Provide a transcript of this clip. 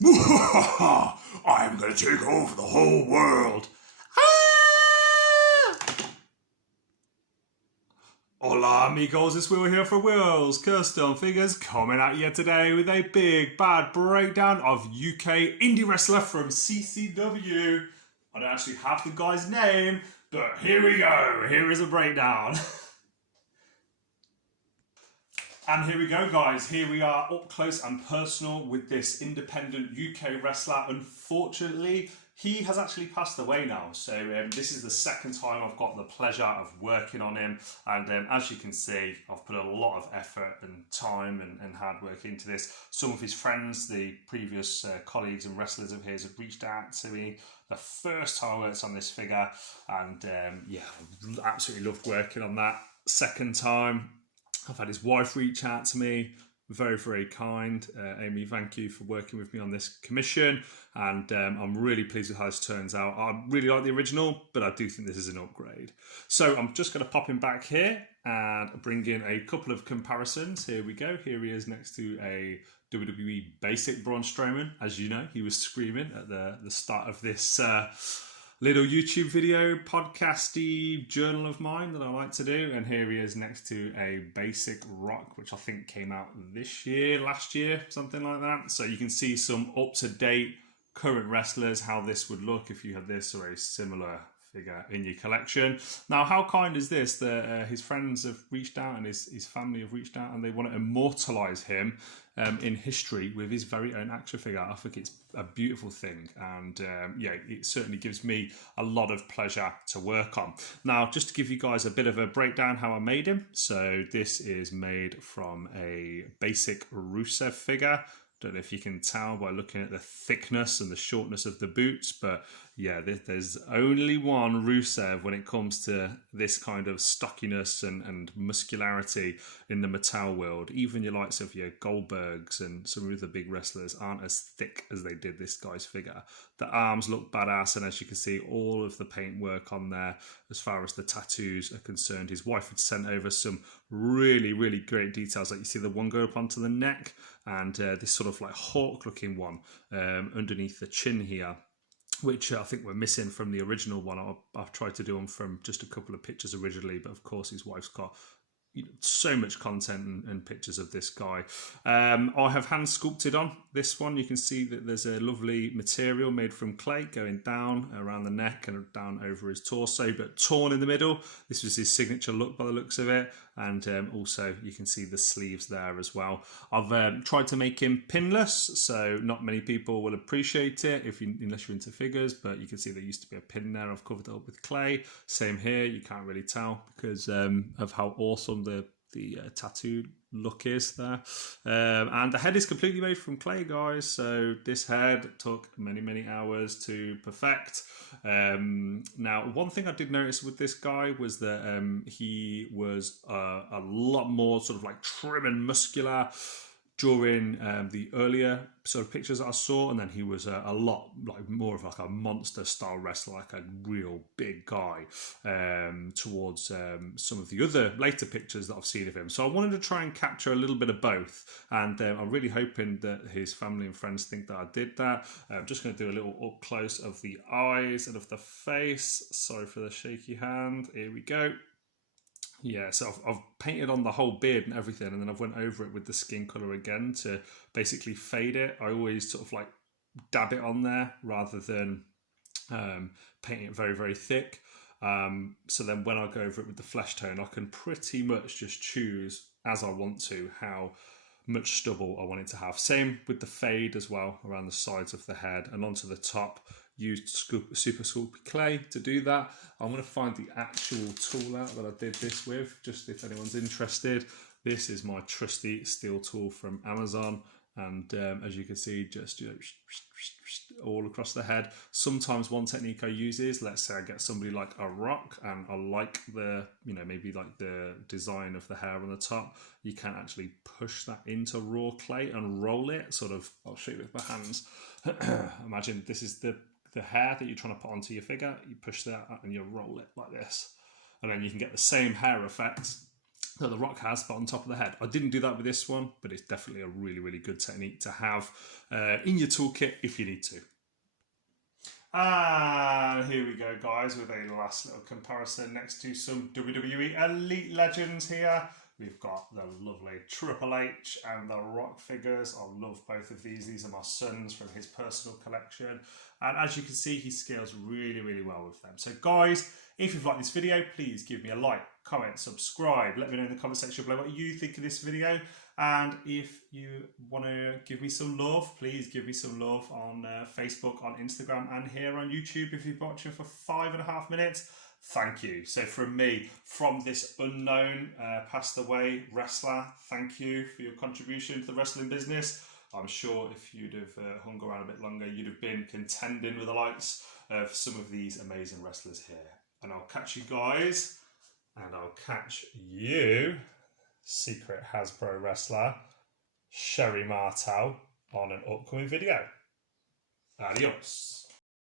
I'm going to take over the whole world. Ah! Hola amigos, it's Will here for Will's Custom Figures, coming at you today with a big bad breakdown of UK indie wrestler from CCW. I don't actually have the guy's name, but here we go, here is a breakdown. And here we go, guys. Here we are up close and personal with this independent UK wrestler. Unfortunately, he has actually passed away now. So this is the second time I've got the pleasure of working on him. And as you can see, I've put a lot of effort and time and hard work into this. Some of his friends, the previous colleagues and wrestlers of his, have reached out to me the first time I worked on this figure. And yeah, I absolutely loved working on that. Second time, I've had his wife reach out to me, very, very kind. Amy, thank you for working with me on this commission, and I'm really pleased with how this turns out. I really like the original, but I do think this is an upgrade. So I'm just going to pop him back here and bring in a couple of comparisons. Here we go. Here he is next to a WWE basic Braun Strowman. As you know, he was screaming at the start of this little YouTube video, podcasty journal of mine that I like to do. And here he is next to a basic Rock, which I think came out this year, last year, something like that. So you can see some up-to-date current wrestlers, how this would look if you had this or a similar figure in your collection. Now, how kind is this that his friends have reached out and his family have reached out and they want to immortalise him in history with his very own action figure. I think it's a beautiful thing, and yeah, it certainly gives me a lot of pleasure to work on. Now, just to give you guys a bit of a breakdown how I made him. So this is made from a basic Rusev figure. Don't know if you can tell by looking at the thickness and the shortness of the boots, but yeah, there's only one Rusev when it comes to this kind of stockiness and muscularity in the Mattel world. Even your likes of your Goldbergs and some of the big wrestlers aren't as thick as they did this guy's figure. The arms look badass, and as you can see, all of the paint work on there as far as the tattoos are concerned. His wife had sent over some really, really great details. Like you see the one go up onto the neck, and this sort of like hawk looking one underneath the chin here, which I think we're missing from the original one. I've tried to do them from just a couple of pictures originally, but of course his wife's got so much content and pictures of this guy. I have hand sculpted on this one. You can see that there's a lovely material made from clay going down around the neck and down over his torso, but torn in the middle. This was his signature look by the looks of it. And also you can see the sleeves there as well. I've tried to make him pinless, so not many people will appreciate it unless you're into figures, but you can see there used to be a pin there. I've covered it up with clay. Same here, you can't really tell because of how awesome the tattoo look is there. And the head is completely made from clay, guys, so this head took many hours to perfect. Now, one thing I did notice with this guy was that he was a lot more sort of like trim and muscular during the earlier sort of pictures that I saw, and then he was a lot like more of like a monster style wrestler, like a real big guy towards some of the other later pictures that I've seen of him. So I wanted to try and capture a little bit of both, and I'm really hoping that his family and friends think that I did that. I'm just going to do a little up close of the eyes and of the face. Sorry for the shaky hand. Here we go. Yeah, so I've painted on the whole beard and everything, and then I've went over it with the skin colour again to basically fade it. I always sort of like dab it on there rather than painting it very, very thick. So then when I go over it with the flesh tone, I can pretty much just choose as I want to how much stubble I want it to have. Same with the fade as well, around the sides of the head and onto the top. Used Super Sculpey clay to do that. I'm going to find the actual tool out that I did this with, just if anyone's interested. This is my trusty steel tool from Amazon, and as you can see, just all across the head. Sometimes one technique I use is, let's say I get somebody like a Rock and I like the, maybe like the design of the hair on the top, you can actually push that into raw clay and roll it, sort of, I'll show you with my hands. Imagine this is the hair that you're trying to put onto your figure. You push that and you roll it like this, and then you can get the same hair effect that The Rock has, but on top of the head. I didn't do that with this one, but it's definitely a really, really good technique to have in your toolkit if you need to. And here we go, guys, with a last little comparison next to some WWE Elite Legends here. We've got the lovely Triple H and the Rock figures. I love both of these. These are my son's from his personal collection. And as you can see, he scales really, really well with them. So guys, if you've liked this video, please give me a like, comment, subscribe. Let me know in the comment section below what you think of this video. And if you want to give me some love, please give me some love on Facebook, on Instagram, and here on YouTube if you've watched it for 5.5 minutes. Thank you. So from me, from this unknown, passed away wrestler, thank you for your contribution to the wrestling business. I'm sure if you'd have hung around a bit longer, you'd have been contending with the likes of some of these amazing wrestlers here. And I'll catch you guys, and I'll catch you, secret Hasbro wrestler, Sherry Martel, on an upcoming video. Adios.